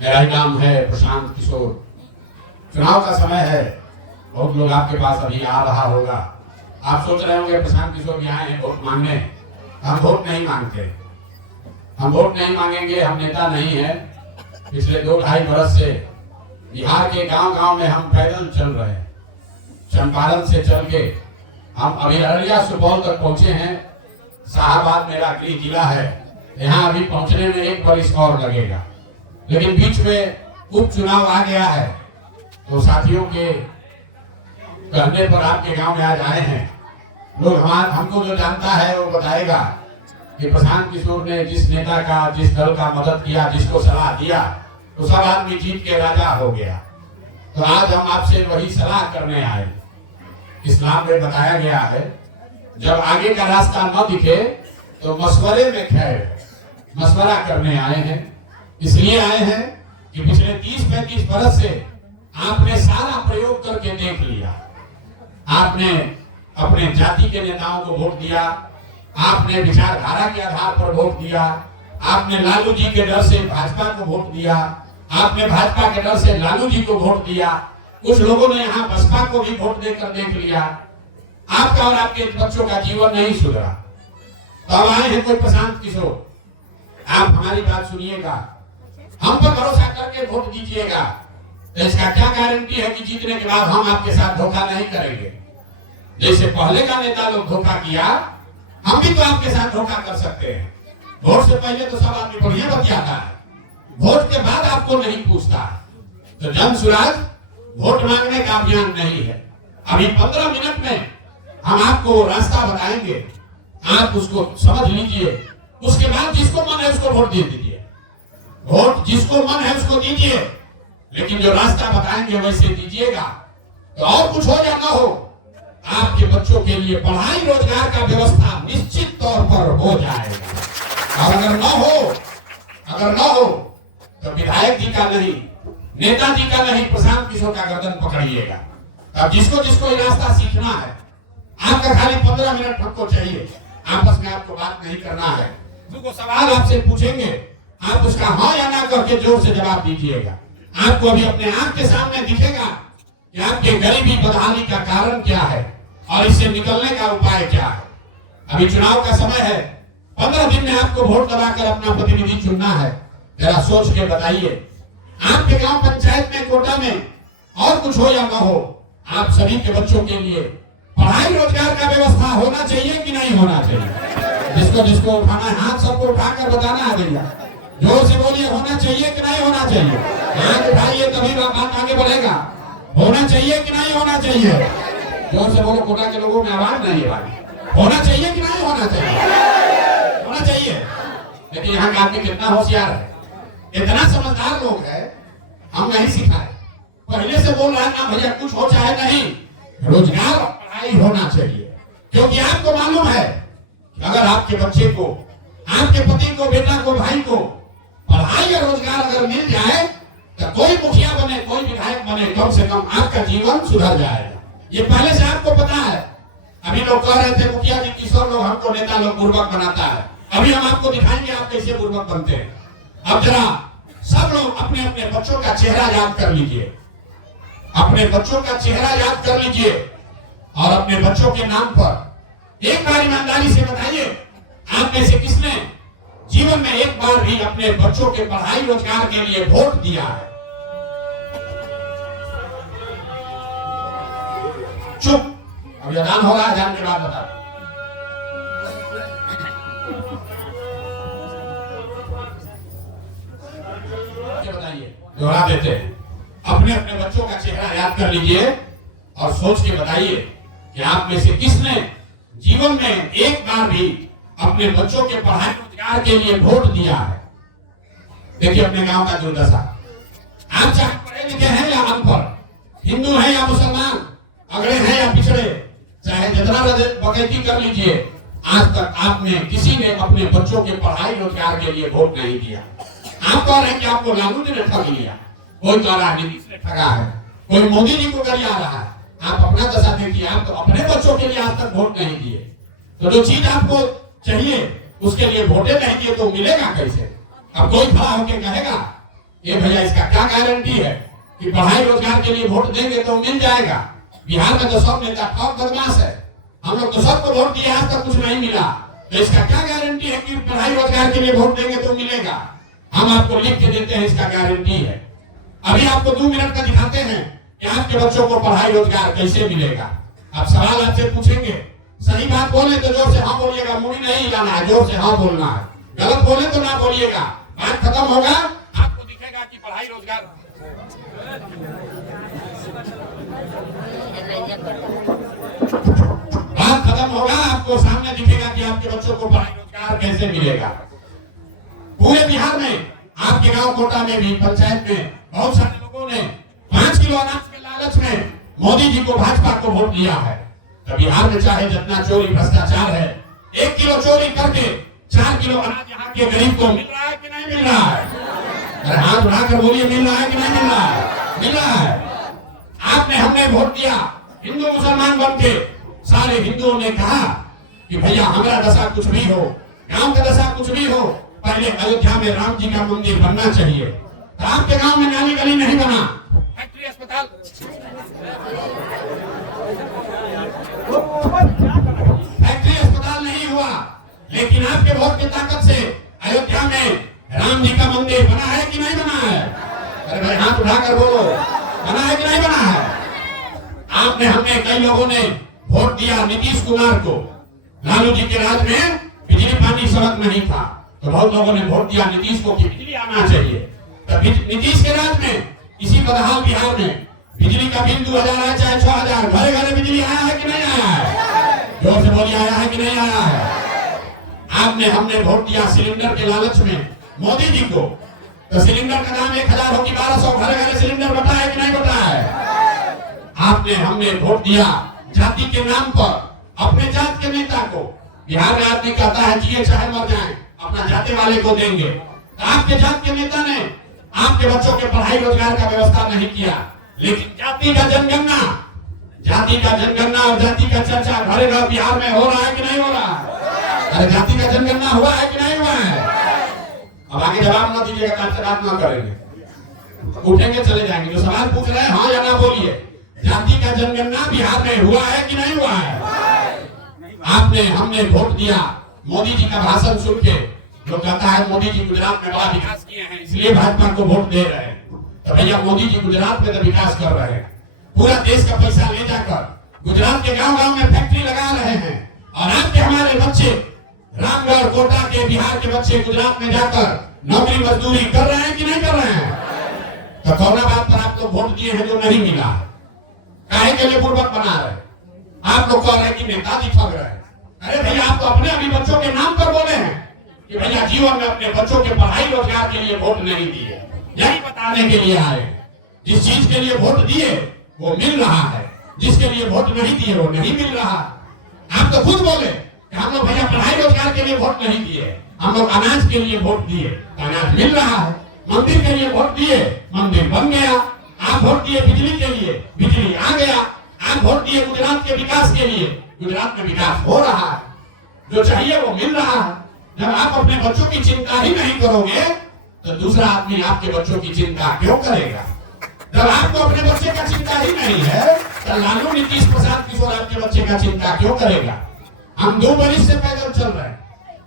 मेरा ही नाम है प्रशांत किशोर। चुनाव का समय है, बहुत लोग आपके पास अभी आ रहा होगा। आप सोच रहे होंगे प्रशांत किशोर भी आए हैं वोट मांगने। हम वोट नहीं मांगते, हम वोट नहीं मांगेंगे, हम नेता नहीं है। पिछले 2-2.5 बरस से बिहार के गांव-गांव में हम पैदल चल रहे हैं। चंपारण से चल के हम अभी अररिया सुपौल तक पहुंचे हैं। शाहबाद मेरा गृह जिला है, यहाँ अभी पहुंचने में 1 बरिस और लगेगा। लेकिन बीच में उपचुनाव आ गया है, तो साथियों के कहने पर आपके गांव में आज आए हैं। लोग हमको जो जानता है वो बताएगा कि प्रशांत किशोर ने जिस नेता का, जिस दल का मदद किया, जिसको सलाह दिया, तो सब आदमी जीत के राजा हो गया। तो आज हम आपसे वही सलाह करने आए। इस्लाम में बताया गया है, जब आगे का रास्ता न दिखे तो मशवरे में खैर, मशवरा करने आए हैं। इसलिए आए हैं कि पिछले 30-35 बरस से आपने सारा प्रयोग करके देख लिया। आपने अपने जाति के नेताओं को वोट दिया, आपने विचारधारा के आधार पर वोट दिया, आपने लालू जी के डर से भाजपा को वोट दिया, आपने भाजपा के डर से लालू जी को वोट दिया। कुछ लोगों ने यहाँ बसपा को भी वोट देकर देख लिया। आपका और आपके बच्चों का जीवन नहीं सुधरा। तो अब आए हैं कोई प्रशांत किशोर, आप हमारी बात सुनिएगा, हम पर भरोसा करके वोट दीजिएगा। तो इसका क्या गारंटी है कि जीतने के बाद हम आपके साथ धोखा नहीं करेंगे। जैसे पहले का नेता लोग धोखा किया, हम भी तो आपके साथ धोखा कर सकते हैं। वोट से पहले तो सब आदमी बढ़िया बतियाता है, वोट के बाद आपको नहीं पूछता। तो जन सुराज वोट मांगने का अभियान नहीं है। अभी 15 मिनट में हम आपको रास्ता बताएंगे, आप उसको समझ लीजिए। उसके बाद जिसको मन है उसको वोट दे दीजिए, वोट जिसको मन है उसको दीजिए, लेकिन जो रास्ता बताएंगे वैसे दीजिएगा। तो और कुछ हो या ना हो, आपके बच्चों के लिए पढ़ाई रोजगार का व्यवस्था निश्चित तौर पर हो जाएगा। और अगर ना हो तो विधायक जी का नहीं, नेताजी का नहीं, प्रशांत किशोर का गर्दन पकड़िएगा। अब जिसको जिसको ये रास्ता सीखना है, आपका खाली 15 मिनट हमको चाहिए। आपस में आपको बात नहीं करना है, जो सवाल आपसे पूछेंगे आप उसका हाँ या ना करके जोर से जवाब दीजिएगा। आपको अभी अपने आंख के सामने दिखेगा कि आपके गरीबी बदहाली का कारण क्या है और इससे निकलने का उपाय क्या है। अभी चुनाव का समय है, 15 दिन में आपको वोट दबाकर अपना प्रतिनिधि चुनना है। जरा सोच के बताइए, आपके गांव पंचायत में, कोटा में और कुछ हो या ना हो, आप सभी के बच्चों के लिए पढ़ाई रोजगार का व्यवस्था होना चाहिए कि नहीं होना चाहिए। जिसको जिसको उठाना है हाथ सबको उठाकर बताना है भैया, जोर से बोलिए, होना चाहिए कि नहीं होना चाहिए। हाथ उठाइए तभी बात आगे बढ़ेगा। होना चाहिए कि नहीं होना चाहिए, जोर से बोलो। कोटा के लोगों में आवाज नहीं है भाई, होना चाहिए कि नहीं होना चाहिए, होना चाहिए। लेकिन यहाँ का आदमी कितना होशियार है, इतना समझदार लोग है, हम नहीं सिखाए। पहले से बोल रहा है ना भैया, कुछ हो चाहे नहीं, रोजगार और पढ़ाई होना चाहिए। क्योंकि आपको मालूम है कि अगर आपके बच्चे को, आपके पति को, बेटा को, भाई को पढ़ाई या रोजगार अगर मिल जाए तो कोई मुखिया बने, कोई विधायक बने, कम से कम आपका जीवन सुधर जाएगा। ये पहले से आपको पता है। अभी लोग कह रहे थे मुखिया जी किशोर लोग हमको नेता लोग बुर्बक बनाता है। अभी हम आपको दिखाएंगे आप कैसे बुर्बक बनते हैं। अब जरा सब लोग अपने अपने बच्चों का चेहरा याद कर लीजिए, अपने बच्चों का चेहरा याद कर लीजिए और अपने बच्चों के नाम पर एक बार ईमानदारी से बताइए, आप में से किसने जीवन में एक बार भी अपने बच्चों के पढ़ाई रोजगार के लिए वोट दिया है। चुप, अब अजान हो रहा है, अजान के बाद बता। बताइए, दोहरा देते हैं। अपने अपने बच्चों का चेहरा याद कर लीजिए और सोच के बताइए कि आप में से किसने जीवन में एक बार भी अपने बच्चों के पढ़ाई रोजगार के लिए वोट दिया है। देखिए अपने गांव का दुर्दशा, आप चाहे पढ़े लिखे हैं या अनपढ़, हिंदू हैं या मुसलमान, अगड़े हैं या पिछड़े, चाहे जितना बकैती कर लीजिए, आज तक आप में किसी ने अपने बच्चों के पढ़ाई रोजगार के लिए वोट नहीं दिया। आप कह रहे हैं कि आपको लालू जी ने ठग लिया, कोई कह रहा है नीतीश ने ठगा है, कोई मोदी जी को गरिया रहा है। आप अपना दशा देखिए, आप तो अपने बच्चों के लिए आज तक वोट नहीं दिए। तो जो चीज आपको चाहिए उसके लिए वोटे नहीं दिए तो मिलेगा कैसे। अब कोई खड़ा होकर कहेगा ये भैया इसका क्या गारंटी है कि पढ़ाई रोजगार के लिए वोट देंगे तो मिल जाएगा? बिहार में तो सब नेता ठग बदमाश है, हम लोग तो सबको वोट दिए, आज तक कुछ नहीं मिला। तो इसका क्या गारंटी है कि पढ़ाई रोजगार के लिए वोट देंगे तो मिलेगा? हम आपको लिख के देते हैं, इसका गारंटी है। अभी आपको 2 मिनट का दिखाते हैं कि आपके बच्चों को पढ़ाई रोजगार कैसे मिलेगा। अब सवाल आपसे पूछेंगे, सही बात बोले तो जोर से हाँ बोलिएगा, मुड़ी नहीं हिलाना है, जोर से हाँ बोलना है। गलत बोले तो ना बोलिएगा, बात खत्म होगा, आपको दिखेगा कि पढ़ाई रोजगार। बात खत्म होगा, आपको सामने दिखेगा कि आपके बच्चों को पढ़ाई रोजगार कैसे मिलेगा। पूरे बिहार में, आपके गांव कोटा में भी, पंचायत में बहुत सारे लोगों ने 5 किलो अनाज के लालच में मोदी जी को, भाजपा को वोट दिया है। तो बिहार में चाहे जितना चोरी भ्रष्टाचार है, 1 किलो चोरी करके 4 किलो अनाज यहाँ के गरीब को मिल रहा है कि नहीं मिल रहा है? अरे हाथ उठाकर बोलिए, मिल रहा है कि नहीं मिल रहा है? मिल रहा है। आपने, हमने वोट दिया, हिंदू मुसलमान बन के सारे हिंदुओं ने कहा कि भैया हमारा दशा कुछ भी हो, गांव का दशा कुछ भी हो, पहले अयोध्या में राम जी का मंदिर बनना चाहिए। तो आपके गांव में नाली गली नहीं बना, फैक्ट्री अस्पताल नहीं हुआ, लेकिन आपके वोट की ताकत से अयोध्या में राम जी का मंदिर बना है कि नहीं बना है? अरे भाई हाथ उठाकर बोलो, बना है कि नहीं बना है? आपने, हमने, कई लोगों ने वोट दिया नीतीश कुमार को। लालू जी के राज में बिजली पानी सड़क नहीं था, तो बहुत लोगों ने वोट दिया नीतीश को कि बिजली आना चाहिए। तो नीतीश के राज में, इसी बदहाल बिहार में बिजली का बिल 2000 है चाहे 6000, घरे घरे बिजली आया है कि नहीं आया है? जोर से बोलिए, आया है कि नहीं आया है? आपने, हमने वोट दिया सिलेंडर के लालच में मोदी जी को। तो सिलेंडर का दाम 1000 हो कि 1200, घरे घरे सिलेंडर बटा है कि नहीं बटा है? आपने, हमने वोट दिया जाति के नाम पर अपने जात के नेता को। बिहार में आदमी कहता है जिए चाहे मर जाए, अपना जाति वाले को देंगे। तो आपके जात के नेता ने आपके बच्चों के पढ़ाई रोजगार का व्यवस्था नहीं किया, लेकिन जाति का जनगणना और जाति का चर्चा घरे घर बिहार में हो रहा है कि नहीं हो रहा है? अरे जाति का जनगणना हुआ है कि नहीं हुआ है? अब आगे जवाब ना दीजिएगा, बात ना करेंगे, उठेंगे चले जाएंगे। जो सवाल पूछ रहे हैं हाँ या ना बोलिए, जाति का जनगणना बिहार में हुआ है कि नहीं हुआ है? आपने, हमने वोट दिया मोदी जी का भाषण सुन के। जो कहता है मोदी जी गुजरात में बड़ा विकास किए हैं इसलिए भाजपा को वोट दे रहे हैं, तो भैया मोदी जी गुजरात में तो विकास कर रहे हैं, पूरा देश का पैसा ले जाकर गुजरात के गांव-गांव में फैक्ट्री लगा रहे हैं। और आपके, हमारे बच्चे रामगढ़, कोटा के, बिहार के बच्चे गुजरात में जाकर नौकरी मजदूरी कर रहे हैं कि नहीं कर रहे हैं? तो कौन बात पर आप लोग वोट दिए हैं जो नहीं मिला? काहे के लिए पूर्वक बना रहे? आप लोग कह रहे हैं कि नेता ठग रहे हैं। अरे भैया, आप तो अपने अभी बच्चों के नाम पर बोले हैं कि भैया जीवन में अपने बच्चों के पढ़ाई रोजगार के लिए वोट नहीं दिए। यही बताने के लिए आए, जिस चीज के लिए वोट दिए वो मिल रहा है, जिसके लिए वोट नहीं दिए वो नहीं मिल रहा। आप तो खुद बोले कि हम लोग भैया पढ़ाई रोजगार के लिए वोट नहीं दिए, हम लोग अनाज के लिए वोट दिए, अनाज मिल रहा है। मंदिर के लिए वोट दिए, मंदिर बन गया। आप वोट दिए बिजली के लिए, बिजली आ गया। आप वोट दिए गुजरात के विकास के लिए, गुजरात में विकास हो रहा है, जो चाहिए वो मिल रहा है। जब आप अपने बच्चों की चिंता ही नहीं करोगे तो दूसरा आदमी आपके बच्चों की चिंता क्यों करेगा? जब आपको अपने बच्चे का चिंता ही नहीं है तो लालू, नीतीश, प्रसाद किशोर आपके बच्चे का चिंता क्यों करेगा? हम 2 बरिस से पैदल चल रहे हैं,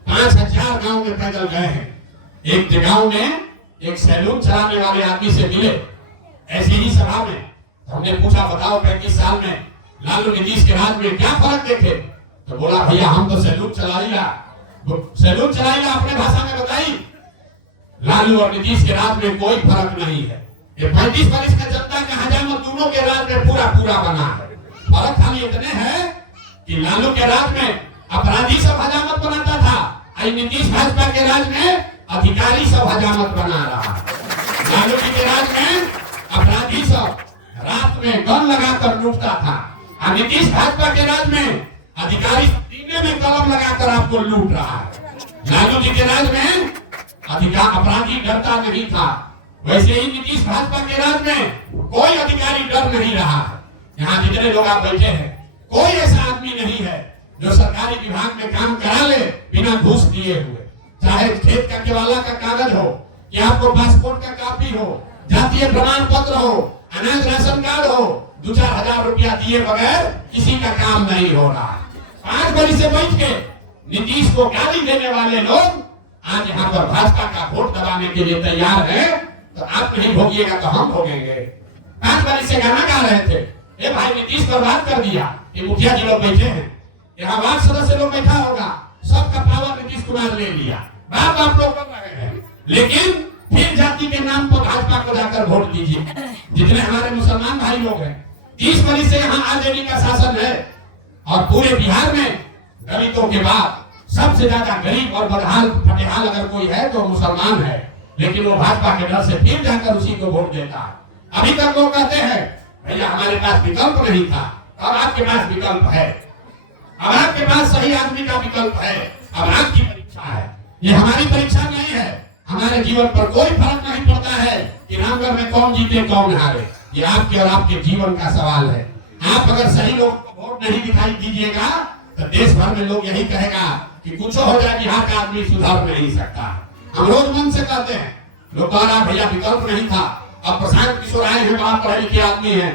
5000 गांव में पैदल गए हैं। एक गांव में एक सैलून चलाने वाले आदमी से मिले ऐसी ही सभा में। हमने पूछा बताओ 35 साल में लालू नीतीश के राज में क्या फर्क देखे? तो बोला भैया हम तो सैलून चलाइला अपने भाषा में बताई। लालू और नीतीश के राज में कोई फर्क नहीं है। ये 35 बरिस का जनता का हजामत दोनों के राज में पूरा बना है। फर्क खाली इतने है कि लालू के राज में अपराधी सब हजामत बनाता था, नीतीश भाजपा के राज में अधिकारी सब हजामत बना रहा। लालू जी के राज में अपराधी सब रात में गन लगाकर लूटता था, और नीतीश भाजपा के राज में अधिकारी सीने में कलम लगाकर आपको लूट रहा है। लालू जी के राज में अपराधी डरता नहीं था, वैसे ही नीतीश भाजपा के राज में कोई अधिकारी डर नहीं रहा। यहाँ जितने लोग आप बैठे हैं कोई ऐसा आदमी नहीं है जो सरकारी विभाग में काम करा ले बिना घूस दिए हुए। चाहे खेत का केवाला का कागज हो कि आपको पासपोर्ट का कॉपी हो, जातीय प्रमाण पत्र हो, अनाज राशन कार्ड हो, 2-4 हजार रुपया दिए बगैर किसी का काम नहीं हो रहा। 5 बजे से बैठ के नीतीश को गाली देने वाले लोग आज यहाँ पर भाजपा का वोट दबाने के लिए तैयार है। तो आप नहीं भोगिएगा तो हम भोगेंगे। 5 बजे से गाना गा रहे थे, ए भाई नीतीश पर बात कर दिया। ये मुखिया जी लोग बैठे हैं, यहाँ वार्ड सदस्य लोग बैठा होगा, सबका पावर नीतीश कुमार ले लिया, बात आप लोग कर रहे हैं। लेकिन फिर जाति के नाम पर भाजपा को जाकर वोट दीजिए। जितने हमारे मुसलमान भाई लोग हैं, 30 बजे से यहाँ आरजेडी का शासन है और पूरे बिहार में दलितों के बाद सबसे ज्यादा गरीब और बदहाल फटेहाल अगर कोई है तो मुसलमान है। लेकिन वो भाजपा के डर से फिर जाकर उसी को वोट देता है। अभी तक लोग कहते हैं भैया हमारे पास विकल्प नहीं था, अब आपके पास विकल्प है, अब आपके पास सही आदमी का विकल्प है, अब आपकी परीक्षा है। ये हमारी परीक्षा नहीं है, हमारे जीवन पर कोई फर्क नहीं पड़ता है कि रामगढ़ में कौन जीते कौन हारे। ये आपके और आपके जीवन का सवाल है। आप अगर सही लोग को वोट नहीं दिखाई दीजिएगा तो देश भर में लोग यही कहेगा कि कुछ हो जाए, बिहार का आदमी सुधर नहीं सकता। हम रोज मन से कहते हैं, लोग कह रहा भैया विकल्प नहीं था, अब प्रशांत किशोर आए हैं, बड़ा पढ़े लिखे आदमी है,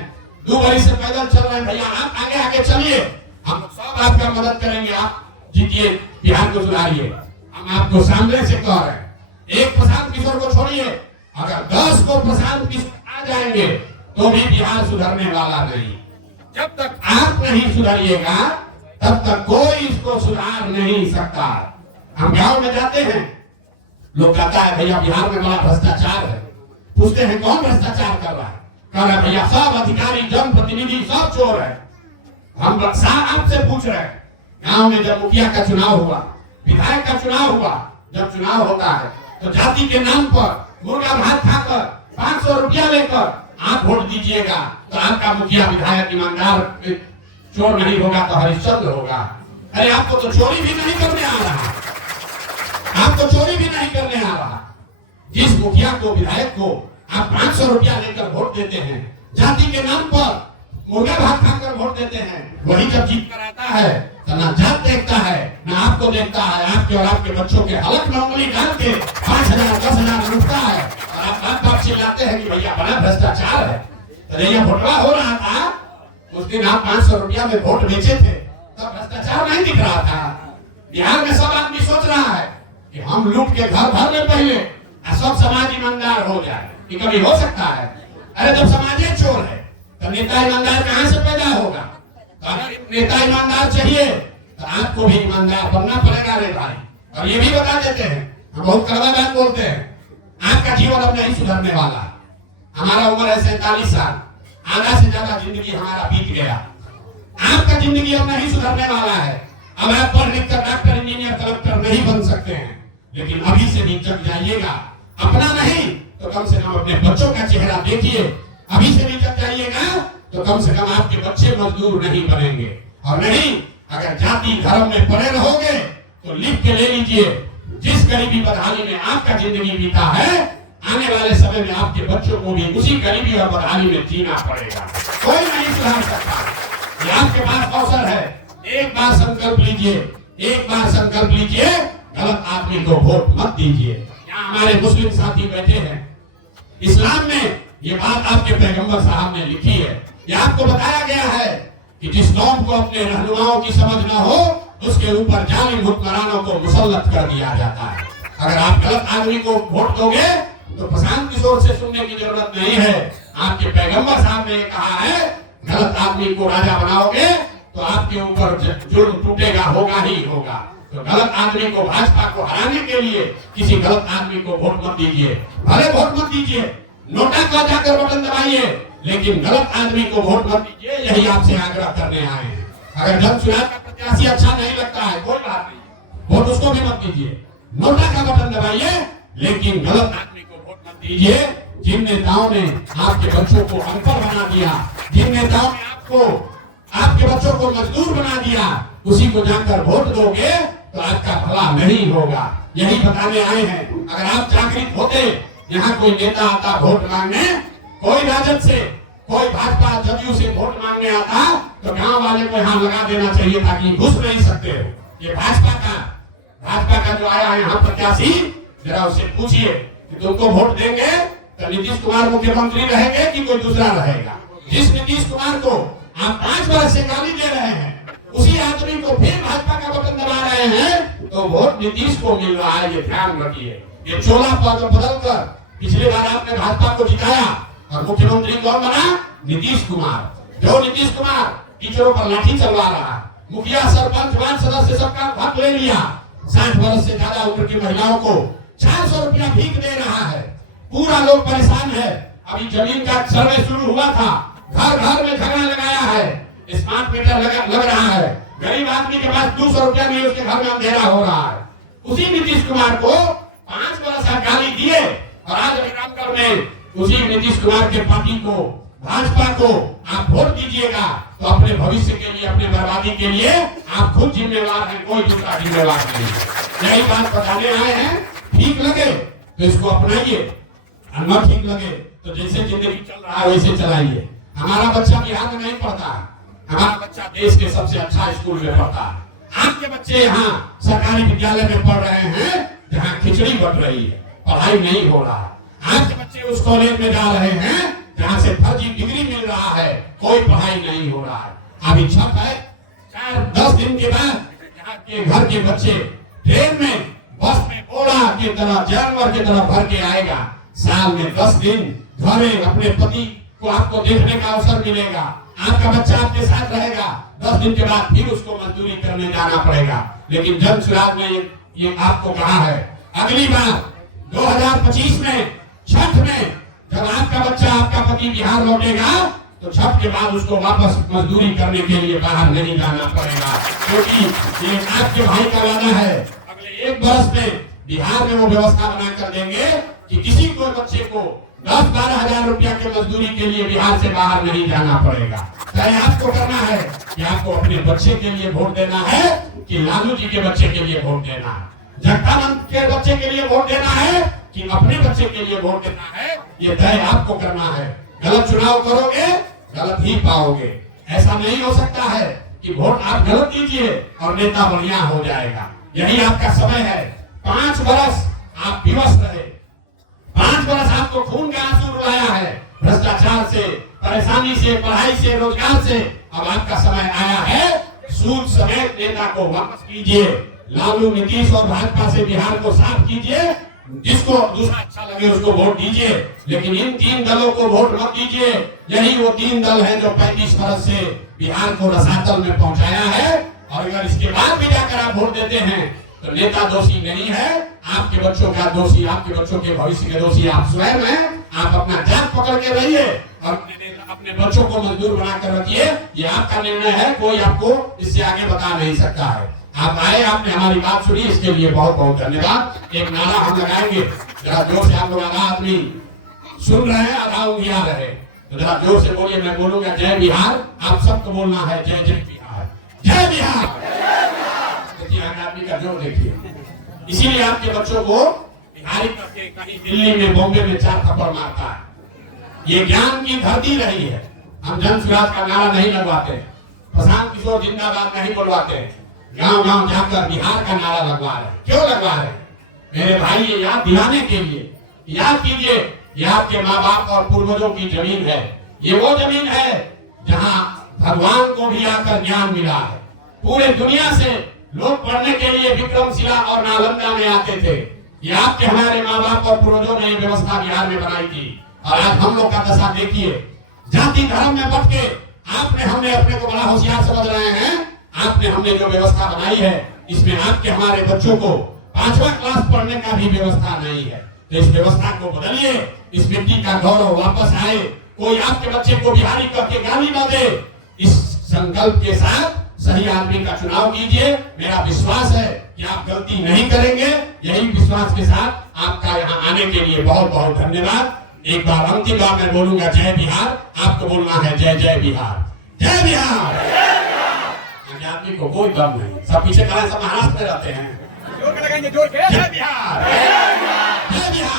2 बजे से पैदल चल रहे हैं, भैया आप आगे आगे चलिए, हम सब आपका मदद करेंगे, आप जीतिए, बिहार को सुधारिए। हम आपको सामने से कह रहे हैं, एक प्रशांत किशोर को छोड़िए, अगर 10 को प्रशांत किशोर आ जाएंगे तो भी बिहार सुधरने वाला नहीं। जब तक आप नहीं सुधरिएगा तब तक कोई इसको सुधार नहीं सकता। हम गांव में जाते हैं, लोग कहता है भैया बिहार में बड़ा भ्रष्टाचार है। पूछते हैं कौन भ्रष्टाचार कर रहा है? कह रहा है भैया सब अधिकारी जनप्रतिनिधि सब चोर है। हम आपसे पूछ रहे हैं, गांव में जब मुखिया का चुनाव हुआ, विधायक का चुनाव हुआ, जब चुनाव होता है तो जाति के नाम पर मुर्गा भात खाकर 500 रुपया लेकर आप वोट दीजिएगा तो आपका मुखिया विधायक ईमानदार चोर नहीं होगा तो हरिश्चंद्र होगा। अरे आपको तो चोरी भी नहीं करने आ रहा, आपको चोरी भी नहीं करने आ रहा। जिस मुखिया को विधायक को आप 500 रुपया लेकर वोट देते हैं, जाति के नाम पर मुर्गा भात खाकर वोट देते हैं, वही जब जीत कर आता है तो ना जात देखता है ना आपको देखता है। आपके और आपके बच्चों के हलक में उंगली डाल के 5,000 10,000 लूटता है और आप बात चिल्लाते हैं कि भैया बड़ा भ्रष्टाचार है। तो ये भोटवा हो रहा था, उस दिन आप 500 रुपया में वोट बेचे थे, तब भ्रष्टाचार नहीं दिख रहा था। बिहार में सब आदमी सोच रहा है कि हम लूट के घर भर में पहले सब समाज ईमानदार हो जाए, कि कभी हो सकता है? अरे जब समाज चोर है तो नेता ईमानदार कहाँ से पैदा होगा? तो अगर नेता ईमानदार चाहिए तो आपको भी ईमानदार बनना पड़ेगा रे भाई। और ये भी बता देते हैं, हम बहुत कड़वा बात बोलते हैं, आपका जीवन अब नहीं सुधरने वाला। हमारा उम्र है 47 साल, आधा से ज्यादा जिंदगी हमारा बीत गया। आपका जिंदगी अब नहीं सुधरने वाला है। अब आप पढ़ लिख कर डॉक्टर इंजीनियर कलेक्टर नहीं बन सकते हैं, लेकिन अभी से भी जग जाइएगा। अपना नहीं तो कम से कम अपने बच्चों का चेहरा देखिए। अभी से भी जग जाइएगा तो कम से कम आपके बच्चे मजदूर नहीं बनेंगे। और नहीं, अगर जाति धर्म में पड़े रहोगे तो लिख के ले लीजिए, जिस गरीबी बदहाली में आपका जिंदगी बीता है, आने वाले समय में आपके बच्चों को भी उसी गरीबी और बदहाली में जीना पड़ेगा। कोई नहीं सुधार सकता। ये आपके पास अवसर है, एक बार संकल्प लीजिए, एक बार संकल्प लीजिए, गलत आदमी को वोट मत दीजिए। यहाँ हमारे मुस्लिम साथी बैठे हैं, इस्लाम में ये बात आपके पैगंबर साहब ने लिखी है। ये आपको बताया गया है कि जिस कौम को अपने रहनुमाओं की समझ न हो उसके ऊपर जालिम हुक्मरानों को मुसल्लत कर दिया जाता है। अगर आप गलत आदमी को वोट दोगे तो प्रशांत किशोर से सुनने की जरूरत नहीं है। आपके पैगंबर साहब ने कहा है, गलत आदमी को राजा बनाओगे तो आपके ऊपर जुर्म टूटेगा, होगा ही होगा। तो गलत आदमी को, भाजपा को हराने के लिए किसी गलत आदमी को वोट मत दीजिए। भले वोट मत दीजिए, नोटा का जाकर बटन दबाइए, लेकिन गलत आदमी को वोट मत दीजिए। यही आपसे आग्रह करने आए हैं। अगर जन चुनाव का प्रत्याशी अच्छा नहीं लगता है, कोई बात नहीं, वोट उसको भी मत दीजिए, नोटा का बटन दबाइए, लेकिन गलत आदमी को वोट मत दीजिए। जिन नेताओं ने आपके बच्चों को अनपढ़ बना दिया, जिन नेताओं ने आपके बच्चों को मजदूर बना दिया, उसी को जाकर वोट दोगे तो आपका भला नहीं होगा। यही बताने आए हैं। अगर आप जागृत होते, यहाँ कोई नेता आता वोट मांगने, कोई राजद से, कोई भाजपा जदयू से वोट मांगने आता तो गांव वाले को यहाँ लगा देना चाहिए ताकि घुस नहीं सकते हो। ये भाजपा का जो आया है यहाँ प्रत्याशी, जरा उससे पूछिए कि तुमको वोट देंगे तो नीतीश कुमार मुख्यमंत्री रहेंगे कि कोई दूसरा रहेगा। जिस नीतीश कुमार को आप 5 वर्ष से गाली दे रहे हैं, उसी आदमी को फिर भाजपा का बटन दबा रहे हैं, तो वोट नीतीश को मिल रहा है, ये ध्यान रखिए। ये चोला बदल कर पिछले बार आपने भाजपा को जिताया और मुख्यमंत्री कौन बना? नीतीश कुमार। जो नीतीश कुमार टीचरों पर लाठी चलवा रहा है, मुखिया सरपंच वार्ड सदस्य सबका हक ले लिया, 60 वर्ष से ज्यादा उम्र की महिलाओं को 400 रुपया भीख दे रहा है, पूरा लोग परेशान है। अभी जमीन का सर्वे शुरू हुआ था, घर घर में झगड़ा लगाया है, स्मार्ट मीटर लग रहा है, गरीब आदमी के पास 200 रुपया नहीं, उसके घर में अंधेरा हो रहा है। उसी नीतीश कुमार को 5 वर्ष गाली दिए और आज रामगढ़ में उसी नीतीश कुमार के पार्टी को, भाजपा को आप वोट दीजिएगा तो अपने भविष्य के लिए, अपने बर्बादी के लिए आप खुद जिम्मेवार हैं, कोई दूसरा जिम्मेवार नहीं। यही बात बताने आए हैं। ठीक लगे तो इसको अपनाइए, और न ठीक लगे तो जैसे जिंदगी चल रहा है वैसे चलाइए। हमारा बच्चा बिहार में नहीं पढ़ता, हमारा बच्चा देश के सबसे अच्छा स्कूल में पढ़ता है। आपके बच्चे यहाँ सरकारी विद्यालय में पढ़ रहे हैं जहाँ खिचड़ी बट रही है, पढ़ाई नहीं हो रहा। आपके बच्चे उस कॉलेज में जा रहे हैं जहाँ से फर्जी डिग्री मिल रहा है, कोई पढ़ाई नहीं हो रहा है। अभी छठ है, 4-10 दिन के बाद यहाँ के घर के बच्चे ट्रेन में, बस में घोड़ा की तरह, जानवर की तरह भर के आएगा। साल में 10 दिन घरे अपने पति को आपको देखने का अवसर मिलेगा, आपका बच्चा आपके साथ रहेगा। 10 दिन के बाद फिर उसको मजदूरी करने जाना पड़ेगा। लेकिन जन सुराज ने ये आपको कहा है, अगली बार 2025 में छठ में जब आपका बच्चा, आपका पति बिहार लौटेगा तो छठ के बाद उसको वापस मजदूरी करने के लिए बाहर नहीं जाना पड़ेगा, क्योंकि ये आपके भाई का वादा है। अगले 1 वर्ष में बिहार में वो व्यवस्था बना कर देंगे कि किसी को बच्चे को 10-12 हजार रुपया के मजदूरी के लिए बिहार से बाहर नहीं जाना पड़ेगा। तय आपको करना है कि आपको अपने बच्चे के लिए वोट देना है कि लालू जी के बच्चे के लिए वोट देना है, जगदानंद के बच्चे के लिए वोट देना है कि अपने बच्चे के लिए वोट देना है, ये तय आपको करना है। गलत चुनाव करोगे गलत ही पाओगे। ऐसा नहीं हो सकता है कि वोट आप गलत दीजिए और नेता बढ़िया हो जाएगा। यही आपका समय है। 5 वर्ष आप विवश रहे, 5 वर्ष आपको खून का आंसू रुलाया है, भ्रष्टाचार से, परेशानी से, पढ़ाई से, रोजगार से। अब आपका समय आया है, सूद समेत नेता को वापस कीजिए। लालू, नीतीश और भाजपा से बिहार को साफ कीजिए। जिसको दूसरा अच्छा लगे उसको वोट दीजिए, लेकिन इन 3 दलों को वोट मत दीजिए। यही वो 3 दल हैं जो 35 वर्ष से बिहार को रसातल में पहुंचाया है। और अगर इसके बाद भी जाकर आप वोट देते हैं तो नेता दोषी नहीं है, आपके बच्चों का दोषी, आपके बच्चों के भविष्य के दोषी आप स्वयं हैं। आप अपना जात पकड़ के रहिए और अपने बच्चों को मजदूर बनाकर रखिए। ये आपका निर्णय है, कोई आपको इससे आगे बता नहीं सकता है। आप आए, आपने हमारी बात सुनी, इसके लिए बहुत बहुत धन्यवाद। एक नारा हम लगाएंगे, जरा जोर से। आप लोग आधा आदमी सुन रहे हैं, आधा उंगलियां रहे, तो जरा जोर से बोलिए। मैं बोलूंगा जय बिहार, आप सबको बोलना है जय जय बिहार, जय बिहार। देखिए आदमी का जोर देखिए। इसीलिए आपके बच्चों को बिहारी करके कहीं दिल्ली में, बॉम्बे में 4 थप्पड़ मारता है। ये ज्ञान की धरती रही है। हम जन सुराज का नारा नहीं लगवाते, प्रशांत किशोर जिंदाबाद नहीं बुलवाते, गांव गांव जाकर बिहार का नारा लगवा रहे। क्यों लगवा रहे? मेरे भाई, ये याद दिलाने के लिए। याद कीजिए, ये आपके माँ बाप और पूर्वजों की जमीन है। ये वो जमीन है जहां भगवान को भी आकर ज्ञान मिला है। पूरे दुनिया से लोग पढ़ने के लिए विक्रमशिला और नालंदा में आते थे। ये आपके, हमारे माँ बाप और पूर्वजों ने ये व्यवस्था बिहार में बनाई थी। और आज हम लोग का दशा देखिए, जाति धर्म में बट के आपने, हमने अपने को बड़ा होशियार समझ रहे हैं। आपने, हमने जो व्यवस्था बनाई है, इसमें आपके, हमारे बच्चों को 5वां क्लास पढ़ने का भी व्यवस्था नहीं है। तो इस व्यवस्था को बदलिए, इस मिट्टी का गौरव वापस आए। कोई आपके बच्चे को बिहारी करके गाली न दे। इस संकल्प के साथ सही आदमी का चुनाव कीजिए। मेरा विश्वास है कि आप गलती नहीं करेंगे। यही विश्वास के साथ आपका यहाँ आने के लिए बहुत बहुत धन्यवाद। एक बार अंतिम बार मैं बोलूंगा जय बिहार, आपको बोलना है जय जय बिहार, जय बिहार। आदमी को कोई दम नहीं, सब पीछे खड़े, सब महाराष्ट्र में रहते हैं। जोर के लगाएंगे, जोर के, जय बिहार।